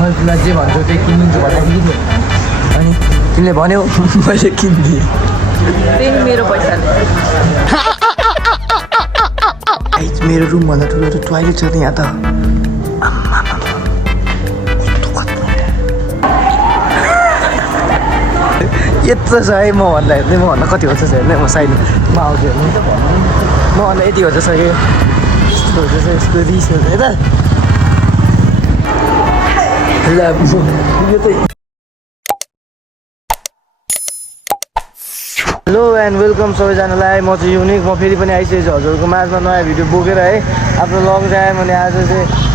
मैले तिमीलाई जे भन्छु त्यही किनिदिन्छु भन्दाखेरि नि अनि तिमीले भन्यौ मैले किनिदिएँ त्यही मेरो पैसाले मेरो रुमभन्दा ठुलो टोयलेट छ त यहाँ त यत्रो छ है म भन्दा हेर्दै म भन्दा कति हुन्छ हेर्ने म साइड म आउँछु हेर्नु त भन्नु म भन्दा यति हुन्छ सक्यो यस्तो हुन्छ यस्तो रिस हुन्छ है त ल यो त हेलो एन्ड वेलकम सबैजनालाई म चाहिँ युनिक म फेरि पनि आइसकेको छु हजुरको माझमा नयाँ भिडियो बोकेर है आफ्नो लङ टाइम अनि आज चाहिँ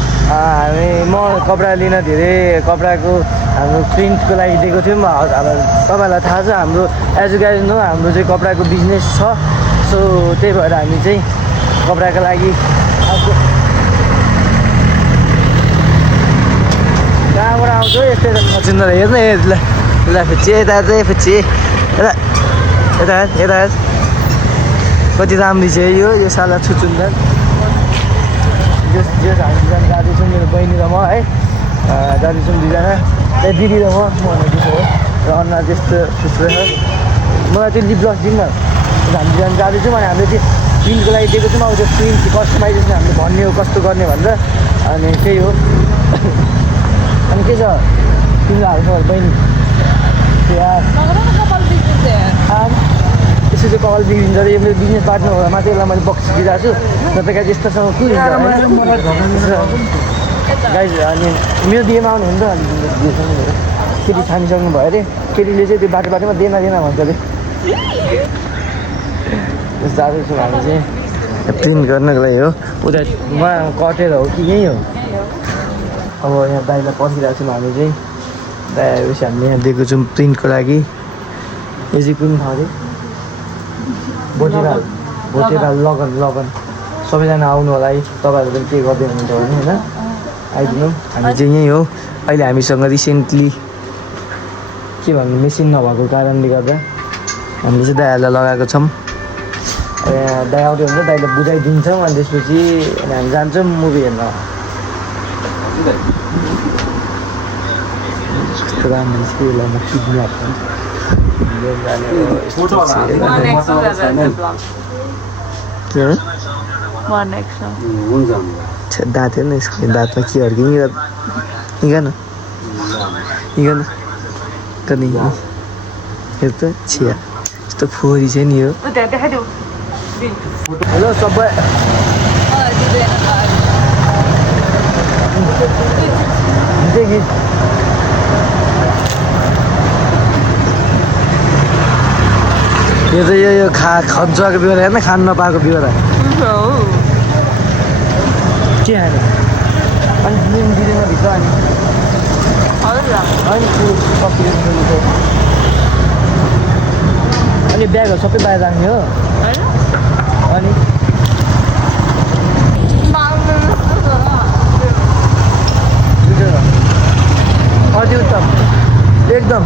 म कपडा लिन धेरै कपडाको हाम्रो प्रिन्टको लागि दिएको थियौँ तपाईँलाई थाहा छ हाम्रो एज यु गाइज नो हाम्रो चाहिँ कपडाको बिजनेस छ सो त्यही भएर हामी चाहिँ कपडाको लागि कहाँबाट आउँछ यस्तै खचिँदो रहेछ हेर्नु ल फेरि यता चाहिँ फेरि यता यता यता कति राम्री छ यो साला छुचुन्दा जस हामी दुईजना जाँदैछौँ मेरो बहिनी र म है जाँदैछौँ दुईजना दिदी र म भनेको हो र अनुहार त्यस्तो खुसुरो छ मलाई त्यो लिप ग्लस दिउँ न हामी दुईजना जाँदैछौँ अनि हामीले त्यो प्रिन्टको लागि दिएको छौँ अब त्यो प्रिन्ट कस्टमाइजेसन हामीले भन्ने हो कस्तो गर्ने भनेर अनि त्यही हो अनि के छ तिमीलाई हाल्छ बहिनी यसो चाहिँ कपाल बिग्रिन्छ र यो मेरो बिजनेस पार्टनर होला मात्रै यसलाई मैले बक्स दिइरहेको छु तपाईँको यस्तोसँग के गाइज अनि मेरो बिहेमा आउनु हुन्छ अनि केटी छानिसक्नु भयो अरे केटीले चाहिँ त्यो बाटो बाटोमा देना भन्छ अरे जाँदैछौँ हामी चाहिँ प्रिन्ट गर्नको लागि हो उता उहाँ कटेर हो कि यहीँ हो अब यहाँ दाइलाई पर्खिरहेको छौँ हामी चाहिँ दाइ आएपछि हामीले यहाँ दिएको छौँ प्रिन्टको लागि यो चाहिँ कुन ठाउँ अरे भोटेराल लगन सबैजना आउनु होला है तपाईँहरू पनि के गर्दै हुनुहुन्छ भने होइन आइदिनु हामी चाहिँ यहीँ हो अहिले हामीसँग रिसेन्टली के भन्नु मेसिन नभएको कारणले गर्दा हामीले चाहिँ दाइहरूलाई लगाएको छौँ यहाँ दाइ आउँदै हुन्छ दाइले बुझाइदिन्छौँ अनि त्यसपछि हामी जान्छौँ मुभी हेर्न कस्तो राम्रो स्कुललाई म किड्न्याप दाँत हेर्नु यसको दाँतमा के हर्किनु निकाल्नु कति हेर त छिया यस्तो फोरी चाहिँ नि हो हेलो सबै यो चाहिँ यो खजुवाको बिहोरा हेर्न खानु नपाएको बिहोरा के खाने अनि दिँदैन भित्र अनि अनि ब्यागहरू सबै बाहिर राख्ने हो अनि अति उत्तम एकदम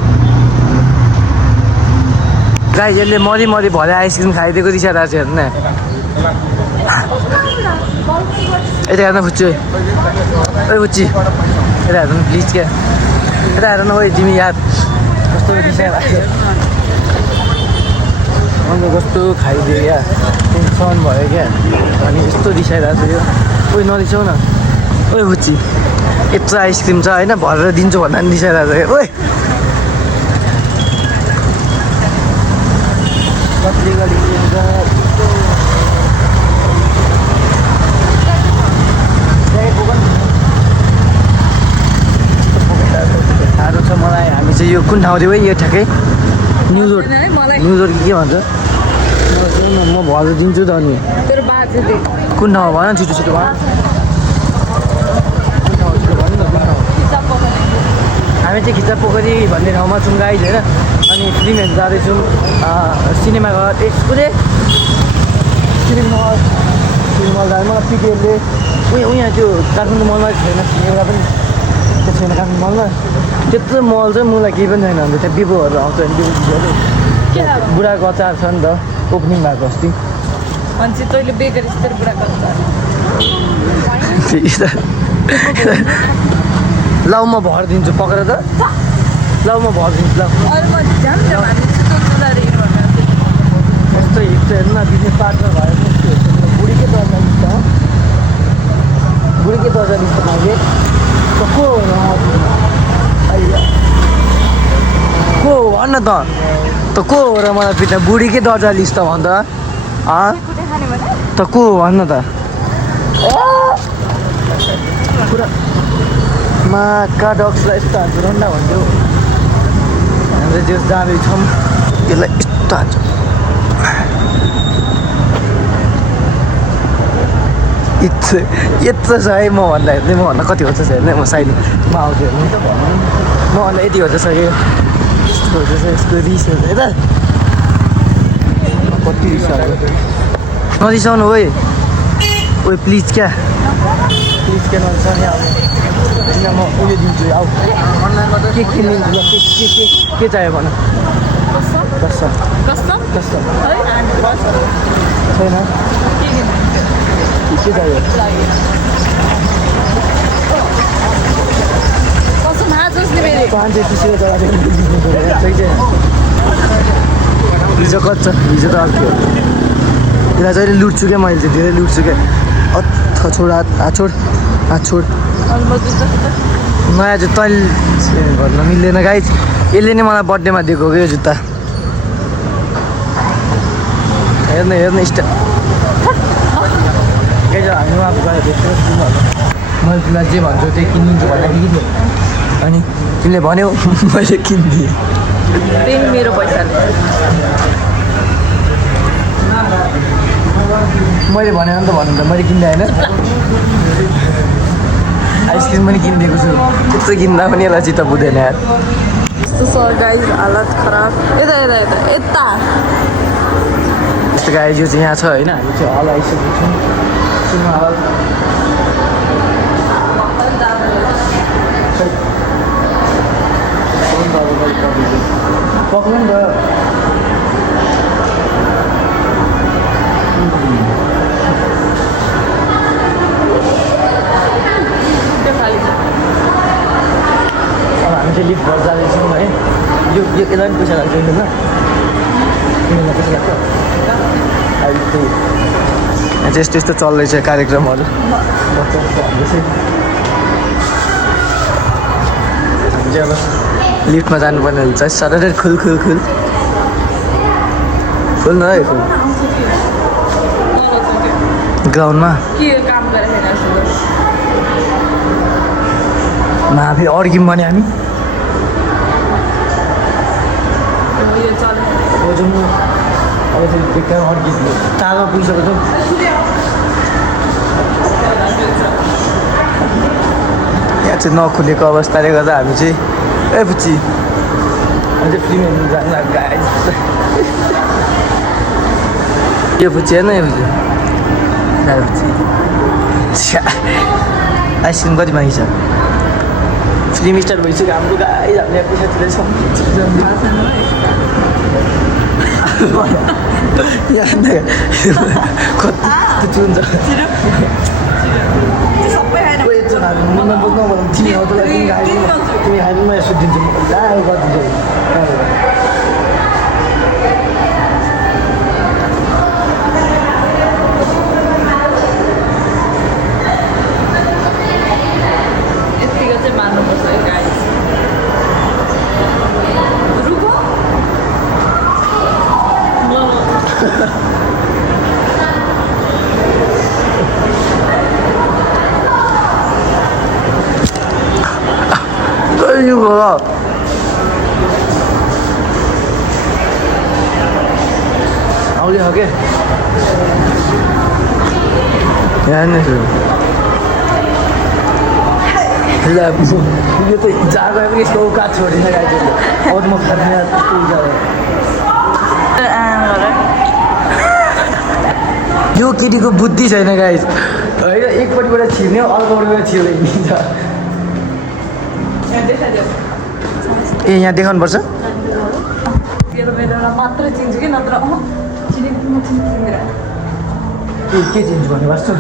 गाई यसले मरि भरे आइसक्रिम खाइदिएको रिसाइरहेको छ हेर्नु न यता हेर्न फुच्छु ओइ फुच्ची यता हेर्नु प्लिज क्या यता हेर्नु ओइ तिमी याद कस्तो रिसाइरहेको अन्त कस्तो खाइदियो क्या टेन्सन भयो क्या अनि यस्तो रिसाइरहेको छ यो ओइ नरिसाउ न ओइ फुच्ची यत्रो आइसक्रिम छ होइन भरेर दिन्छु भन्दा पनि रिसाइरहेको छ क्या ओइ कतिले गरिन्छ साह्रो छ मलाई हामी चाहिँ यो कुन ठाउँ थियो है यो ठ्याक्कै न्यु रोड के भन्छ म भएर दिन्छु त अनि कुन ठाउँ भन छिटो छिटो भन हामी चाहिँ खिच्चा पोखरी भन्ने ठाउँमा छौँ गाइज होइन अनि फिल्म हेर्नु जाँदैछौँ सिनेमा घर कुनै फिल्म हल जाँदा मलाई पिटिएलले उहाँ त्यो काठमाडौँ मलमा छैन एउटा पनि त्यो छैन काठमाडौँ मलमा त्यत्रो मल चाहिँ मलाई केही पनि छैन अन्त त्यहाँ बिबोहरू आउँछ भने बिबो बुढाको अचार छ नि त ओपनिङ भएको अस्ति ल म भरिदिन्छु पक्रेर त ल म भरिदिन्छु ल यस्तो हिट हेर्नु न बिजनेस पार्टनर भयो भने बुढीकै दर्जा लिन्छ बुढीकै दर्जा लिन्छ मागे त को हो को हो भन्न त को हो र मलाई पिट्न बुढीकै दर्जा लिन्छ त भन् त को हो भन्न त पुरा माका डक्सलाई यस्तो हान्छ रन्डा भन्थ्यो हाम्रो जो जाँदैछौँ यसलाई यस्तो हान्छ यत्रो छ है म भन्दाखेरि चाहिँ म भन्दा कति हुन्छ हेर्ने म साइडमा आउँछु हेर्नु त भन्नु म भन्दा यति हुन्छ सकेँ यस्तो हुन्छ यसको रिस हुन्छ है त कति रिस नरिसाउनु ओइ ओइ प्लिज क्या नरिसाउने अब म उयो दिन्छु आऊ के किनिदिन्छु ल के चाहियो भन कसम छैन के चाहियो हिजो कति छ हिजो त अर्को यसलाई जहिले लुट्छु क्या मैले चाहिँ धेरै लुट्छु क्या छोड हात छोड नयाँ जुत्ता भन्न मिल्दैन गाइज यसले नै मलाई बर्थडेमा दिएको हो कि यो जुत्ता हेर्न स्टा हामी अब गएर भेट्छु मैले तिमीलाई जे भन्छु त्यही किनिदिन्छु भनेर किन्यो अनि तिमीले भन्यौ मैले किनिदिएँ त्यही मेरो पैसाले मैले भने त भन्नु त मैले किन्दा होइन आइसक्रिम पनि किनिदिएको छु त्यस्तो किन्दा पनि यसलाई चित्त बुझ्दैन यार यस्तो छ गाइज हालत खराब यता यस्तो गाई जो चाहिँ यहाँ छ होइन हामी चाहिँ हल आइसकेको छौँ सिनेमा हल पक्नु नि त अब हामी चाहिँ लिफ्ट भएर जाँदैछौँ है यो यसलाई पनि पैसा लाग्छ होइन तिमीलाई पैसा लाग्छ अहिले चाहिँ यहाँ चाहिँ यस्तो चल्दैछ कार्यक्रमहरू हामी चाहिँ अब लिफ्टमा जानुपर्ने हुन्छ सरर खुल न है खुल ग्राउन्डमा हामी अड्क्यौँ भने हामी अब चाहिँ बेकार अड्किँदै टाढा पुगिसकेको छौँ यहाँ चाहिँ नखुलेको अवस्थाले गर्दा हामी चाहिँ ए पुची हामी चाहिँ फिल्म हेर्नु जानु लाग्यो यो पुची हेर्न यो पुची आइसक्रिम कति मागिन्छ फिल्म स्टार्ट भइसक्यो हाम्रो गाई हामीले पैसा तिरेछौँ कति हुन्छ तिमी खानु म यसो दिन्छु गरिदिन्छु यतिको चाहिँ मान्नुपर्छ है गाइज रुको 이거 아우리하게 야안내서 ल यो त जहाँ गए पनि यस्तो काठ छोडिन्छ गाडी अब म फर्किने यो केटीको बुद्धि छैन गाइस होइन एकपट्टिबाट छिर्ने अर्कोपट्टिबाट छिर्दै हिँड्छ ए यहाँ देखाउनुपर्छ तेरो बेलामा मात्र चिन्छु कि नत्र चिनेको म चिन्दिनँ के चिन्छु भने वास्तव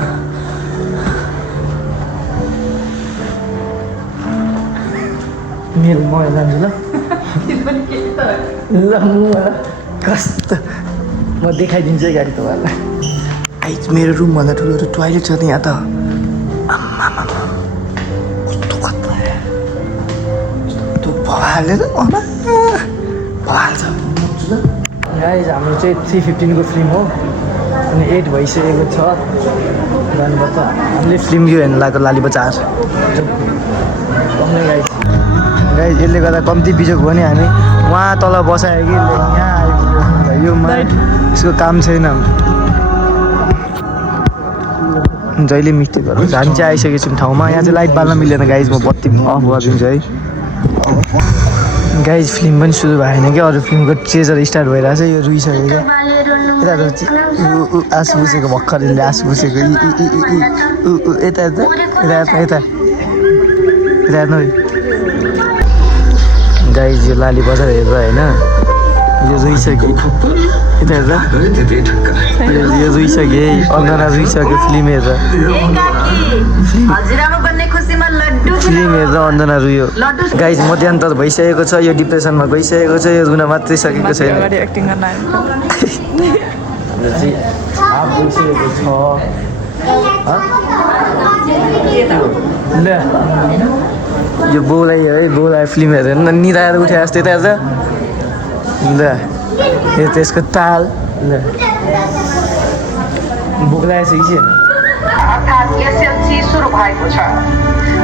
मेरो म जान्छु ल तिमी पनि के त ल म कस्तो म देखाइदिन्छु है गाडी तपाईँहरूलाई आइज मेरो रुमभन्दा ठुलो टोइलेट छ त यहाँ त आम्मामा कस्तो कस्तो त्यो भवाले त भवाल छ गाइज हाम्रो चाहिँ 315 को फिल्म हो अनि 8 भइसकेको छ जानुपर्छ हामीले फिल्म यो हेर्नु लागेको लाली बजार गाइज गाइज यसले गर्दा कम्ती बिजोग भयो नि हामी वहाँ तल बसायो कि यहाँ आइपुग्यो योमा यसको काम छैन जहिले मिस्टेक गर्छ हामी चाहिँ आइसकेको छौँ ठाउँमा यहाँ चाहिँ लाइट बाल्न मिलेन गाइज म बत्ती अफ गरिदिन्छु है गाइज फिल्म पनि सुरु भएन क्या अरू फिल्मको ट्रेजर स्टार्ट भइरहेको छ यो रुइसक्यो क्या यता आँसु बुसेको भर्खरले आँसु बुसेको यता यता यता यता हेर्नु गाइज यो लाली बजार हेरेर होइन यो रुइसक्यो यता हेर्दा यो रुइसक्यो है अङ्गना रुइसक्यो फिल्म हेरेर फिल्म हेरेर अञ्जना रुयो गाइज मध्यान्तर भइसकेको छ यो डिप्रेसनमा गइसकेको छ यो रुन मात्रै सकेको छैन एक्टिङ गर्न हाम्रो चाहिँ हाफ गइसकेको छ ल यो बोलाई है बोलाई फिल्म हेरेर निदाएर उठे जस्तो यता हेर्दा ल यो त्यसको ताल ल भोक लागेको छ कि छैन अर्थात् एसएलसी सुरु भएको छ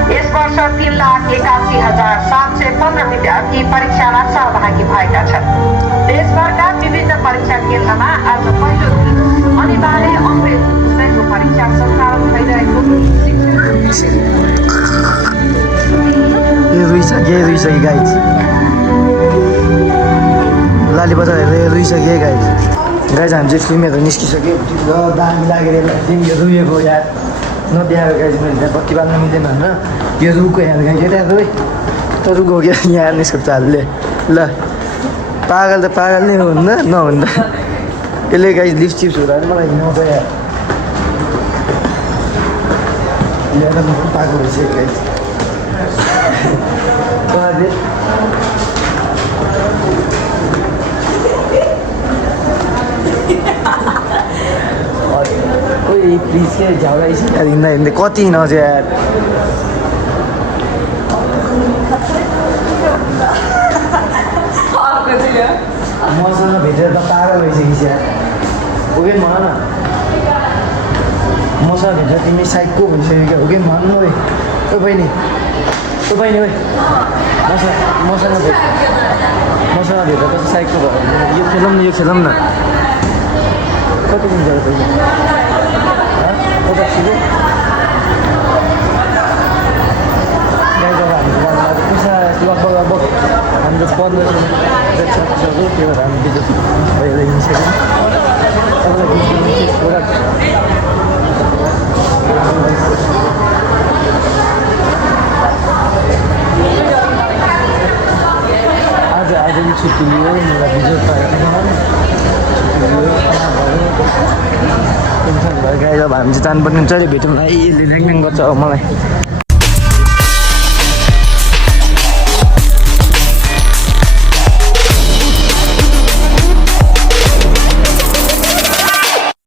यस वर्ष 3,81,715 विद्यार्थी परीक्षामा सहभागी भएका छन् देशभरका विभिन्न परीक्षा केन्द्रमा आज पहिलो दिन अनिवार्य अङ्ग्रेजी विषयको परीक्षा सञ्चालन भइरहेको यो रुइसक्यो गाइज लाली बजार हेरेर रुइसक्यो गाइज गाइज हामी चाहिँ फिल्म हेरेर निस्किसक्यो र दामी लागेर यो रुएको यार नदेखाएको गाइज मैले त्यहाँ बत्ती बाल्न मिल्दैन होइन यो रुखको यहाँ गाइज यता रोइ त रुखो क्या यहाँ निस्को चालले ल पागल त पागल नै हो नहुँदा यसले गाइज लिप्स चिप्स हुँदा पनि मलाई हिँडाउँछ यार ल्याएर म पनि पागल भइसक्यो गाइज ओइ प्लिज के झगडा हिँड्दा हिँड्दै कति हिँडाउँछ यार मसँग भेटेर त पागल भइसकिस् यार उगेन भन न मसँग भेटेर तिमी साइडको भइसक्यो क्या उगेन भन न ओइ ओ बहिनी ओइ मसँग भेटेर त साइडको भयो यो खेलौँ न कति दिन गयो पहिला कता छिटो गाई जब हाम्रो पैसा लगभग हाम्रो 15 त्यो भएर हामी विद्युत भएर हिँडिसक्यौँ आज पनि छुट्टी लियो मलाई विद्युत पाएको टेन्सन भयो गाई अब हामी चाहिँ जानुपर्ने हुन्छ अरे भेटौँ है यसले ल्याङ गर्छ अब मलाई